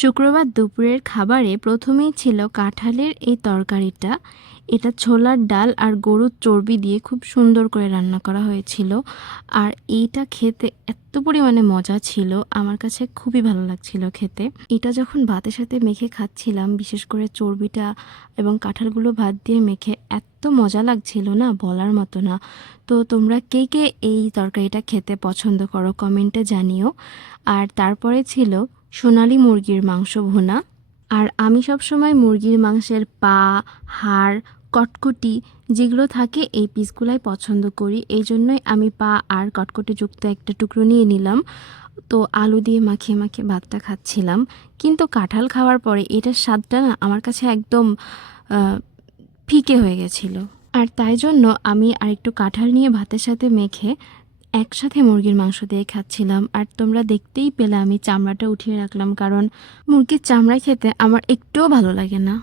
শুক্রবার দুপুরের খাবারে প্রথমেই ছিল কাঁঠালের এই তরকারিটা। এটা ছোলার ডাল আর গরুর চর্বি দিয়ে খুব সুন্দর করে রান্না করা হয়েছিল। আর এইটা খেতে এত পরিমাণে মজা ছিল, আমার কাছে খুবই ভালো লাগছিল খেতে। এটা যখন ভাতের সাথে মেখে খাচ্ছিলাম, বিশেষ করে চর্বিটা এবং কাঁঠালগুলো ভাত দিয়ে মেখে এত মজা লাগছিল না, বলার মতো না। তো তোমরা কে কে এই তরকারিটা খেতে পছন্দ করো কমেন্টে জানিও। আর তারপরে ছিল সোনালী মুরগির মাংস ভুনা। আর আমি সবসময় মুরগির মাংসের পা, হাড়, কটকটি যেগুলো থাকে এই পিসগুলাই পছন্দ করি। এই জন্যই আমি পা আর কটকটিযুক্ত একটা টুকরো নিয়ে নিলাম। তো আলু দিয়ে মাখিয়ে মাখিয়ে ভাতটা খাচ্ছিলাম। কিন্তু কাঁঠাল খাওয়ার পরে এটার স্বাদটা না আমার কাছে একদম ফিকে হয়ে গেছিলো। আর তাই জন্য আমি আরেকটু কাঁঠাল নিয়ে ভাতের সাথে মেখে একসাথে মুরগির মাংস দিয়ে খাচ্ছিলাম। আর তোমরা দেখতেই পেলে আমি চামড়াটা উঠিয়ে রাখলাম, কারণ মুরগির চামড়া খেতে আমার একটুও ভালো লাগে না।